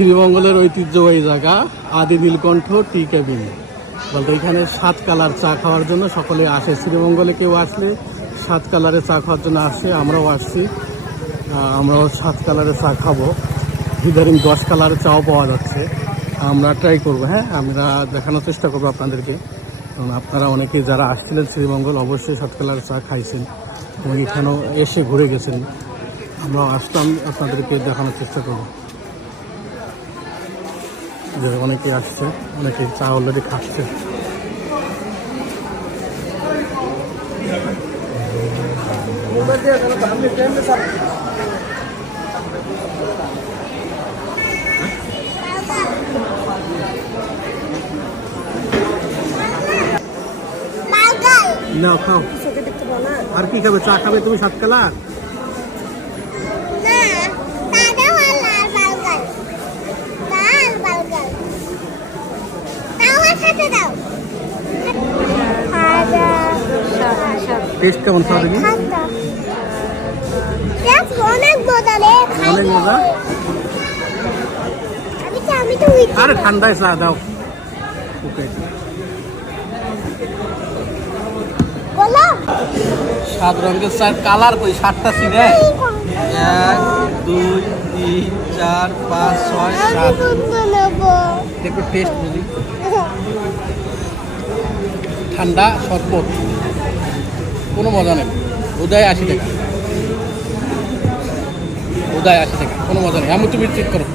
শ্রীমঙ্গলের ঐতিহ্যবাহী জায়গা আদি নীলকণ্ঠ টি কেবিন বলতে এখানে 7 কালার চা খাওয়ার জন্য সকলে আসে। শ্রীমঙ্গলে কেউ আসলে 7 কালারের চা খাওয়ার জন্য আসে, আমরাও আসছি। আমরাও 7 কালারের চা খাবো। ইদারিং 10 কালারের চাও পাওয়া যাচ্ছে। আমরা ট্রাই করবো, হ্যাঁ, আমরা দেখানোর চেষ্টা করবো আপনাদেরকে। কারণ আপনারা অনেকে যারা আসছিলেন শ্রীমঙ্গল অবশ্যই 7 কালারের চা খাইছেন এবং এখানেও এসে ঘুরে গেছেন। আমরা আসলাম আপনাদেরকে দেখানোর চেষ্টা করবো যে অনেকে আসছে, অনেকে চা অলরেডি খাচ্ছে। না খাও, আর কি খাবে? চা খাবে তুমি 7 কালার? টেস্ট কেমন? অনেক মজা। আরে ঠান্ডায় চা দাও। ওকে, 7 রঙের চার কালার কই? 7টা সিনে 1 2 3 4 5 6 7। দেখো টেস্ট বুঝি। ঠান্ডা শরবত, কোনো মজা নেই। উদয় 80 টাকা, উদয় 80 টাকা, কোনো মজা নেই। আমি তুমি চেক করো।